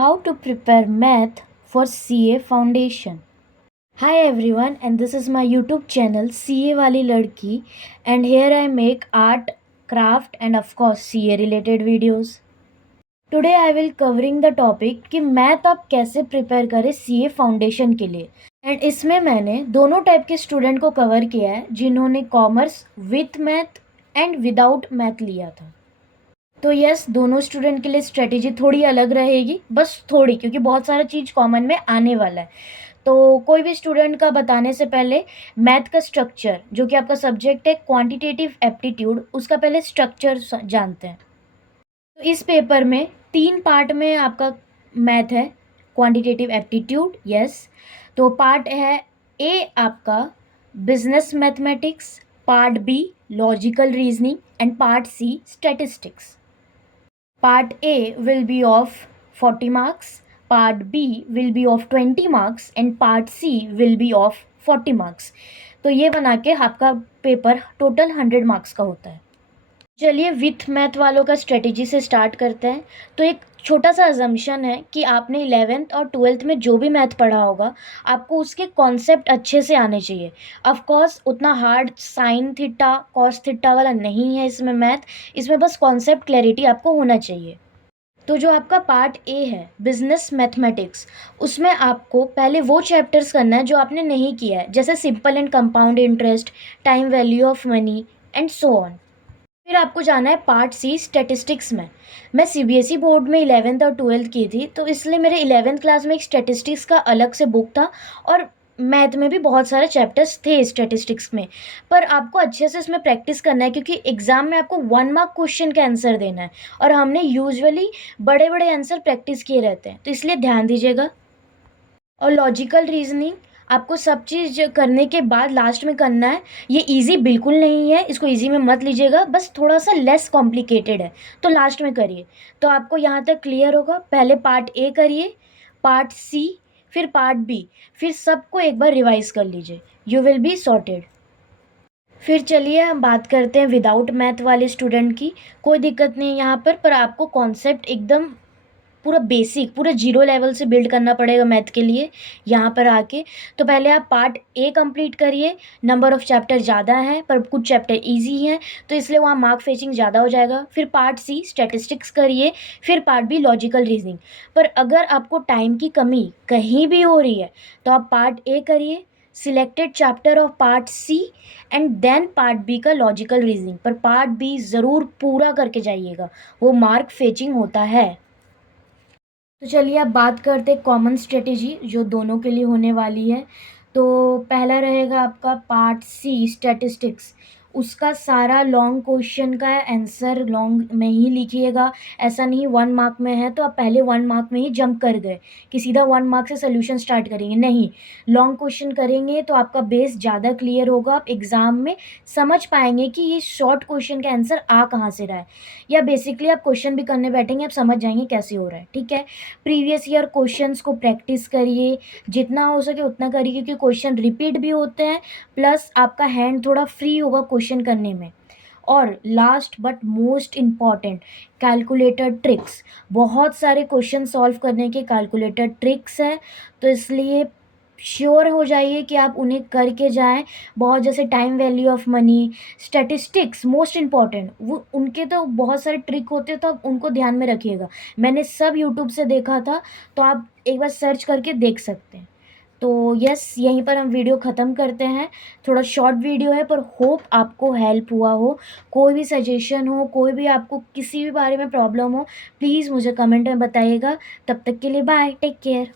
how to prepare math for CA foundation. Hi everyone, and this is my YouTube channel CA Wali Ladki, and here I make art, craft and of course CA related videos. Today I will covering the topic कि math आप कैसे prepare करें CA foundation के लिए. And इसमें मैंने दोनों type के स्टूडेंट को कवर किया है जिन्होंने commerce with math and without math लिया था. तो यस, दोनों स्टूडेंट के लिए स्ट्रेटेजी थोड़ी अलग रहेगी, बस थोड़ी, क्योंकि बहुत सारा चीज़ कॉमन में आने वाला है. तो कोई भी स्टूडेंट का बताने से पहले मैथ का स्ट्रक्चर, जो कि आपका सब्जेक्ट है क्वांटिटेटिव एप्टीट्यूड, उसका पहले स्ट्रक्चर जानते हैं. तो इस पेपर में 3 पार्ट में आपका मैथ है. Quantitative aptitude, yes. तो पार्ट है ए आपका business mathematics, part B logical reasoning and part C statistics. Part A will be of 40 marks, Part B will be of 20 marks and Part C will be of 40 marks. तो ये बना के आपका paper total 100 marks का होता है. चलिए with math वालों का स्ट्रेटेजी से स्टार्ट करते हैं. तो एक छोटा सा अजम्पशन है कि आपने 11th और 12th में जो भी मैथ पढ़ा होगा आपको उसके कॉन्सेप्ट अच्छे से आने चाहिए. ऑफ कोर्स उतना hard sine theta cos theta वाला नहीं है इसमें मैथ. इसमें बस कॉन्सेप्ट क्लैरिटी आपको होना चाहिए. तो जो आपका पार्ट ए है बिजनेस मैथमेटिक्स, उसमें आपको पहले वो चैप्टर्स करना है जो आपने नहीं किया है, जैसे simple and compound interest, time value of money and so on. फिर आपको जाना है पार्ट सी स्टैटिस्टिक्स में. मैं सीबीएसई बोर्ड में 11th और 12th की थी, तो इसलिए मेरे 11th क्लास में एक स्टैटिस्टिक्स का अलग से बुक था और मैथ में भी बहुत सारे चैप्टर्स थे स्टैटिस्टिक्स में. पर आपको अच्छे से इसमें प्रैक्टिस करना है, क्योंकि एग्ज़ाम में आपको 1 मार्क क्वेश्चन का आंसर देना है और हमने यूजुअली बड़े बड़े आंसर प्रैक्टिस किए रहते हैं, तो इसलिए ध्यान दीजिएगा. और लॉजिकल रीजनिंग आपको सब चीज़ करने के बाद लास्ट में करना है. ये इजी बिल्कुल नहीं है, इसको इजी में मत लीजिएगा, बस थोड़ा सा लेस कॉम्प्लिकेटेड है, तो लास्ट में करिए. तो आपको यहाँ तक क्लियर होगा. पहले पार्ट ए करिए, पार्ट सी, फिर पार्ट बी, फिर सबको एक बार रिवाइज कर लीजिए. You will be sorted. फिर चलिए हम बात करते हैं विदाउट मैथ वाले स्टूडेंट की. कोई दिक्कत नहीं यहाँ पर आपको कॉन्सेप्ट एकदम पूरा बेसिक, पूरा जीरो लेवल से बिल्ड करना पड़ेगा मैथ के लिए यहाँ पर आके. तो पहले आप पार्ट ए कंप्लीट करिए. नंबर ऑफ़ चैप्टर ज़्यादा है पर कुछ चैप्टर इजी हैं, तो इसलिए वहाँ मार्क फेचिंग ज़्यादा हो जाएगा. फिर पार्ट सी स्टैटिस्टिक्स करिए, फिर पार्ट बी लॉजिकल रीजनिंग. पर अगर आपको टाइम की कमी कहीं भी हो रही है तो आप पार्ट ए करिए, selected chapter of part C and then part B का लॉजिकल रीजनिंग. पर पार्ट बी ज़रूर पूरा करके जाइएगा, वो मार्क फेचिंग होता है. तो चलिए अब बात करते हैं कॉमन स्ट्रेटेजी जो दोनों के लिए होने वाली है. तो पहला रहेगा आपका पार्ट सी स्टैटिस्टिक्स. उसका सारा लॉन्ग क्वेश्चन का आंसर लॉन्ग में ही लिखिएगा. ऐसा नहीं 1 मार्क में है तो आप पहले 1 मार्क में ही जंप कर गए कि सीधा 1 मार्क से सोल्यूशन स्टार्ट करेंगे. नहीं, लॉन्ग क्वेश्चन करेंगे तो आपका बेस ज़्यादा क्लियर होगा. आप एग्ज़ाम में समझ पाएंगे कि ये शॉर्ट क्वेश्चन का आंसर आ कहाँ से रहा है, या बेसिकली आप क्वेश्चन भी करने बैठेंगे आप समझ जाएंगे कैसे हो रहा है. ठीक है. प्रीवियस ईयर क्वेश्चंस को प्रैक्टिस करिए, जितना हो सके उतना करिए, क्योंकि क्वेश्चन रिपीट भी होते हैं, प्लस आपका हैंड थोड़ा फ्री होगा क्वेश्चन करने में. और last but most important, calculator tricks. बहुत सारे क्वेश्चन सॉल्व करने के कैलकुलेटर ट्रिक्स हैं, तो इसलिए श्योर हो जाइए कि आप उन्हें करके जाएं. बहुत, जैसे time value of money, statistics most important, वो उनके तो बहुत सारे ट्रिक होते हैं, तो आप उनको ध्यान में रखिएगा. मैंने सब यूट्यूब से देखा था, तो आप एक बार सर्च करके देख सकते हैं. तो यस, यहीं पर हम वीडियो ख़त्म करते हैं. थोड़ा शॉर्ट वीडियो है पर होप आपको हेल्प हुआ हो. कोई भी सजेशन हो, कोई भी आपको किसी भी बारे में प्रॉब्लम हो, प्लीज़ मुझे कमेंट में बताइएगा. तब तक के लिए बाय, टेक केयर.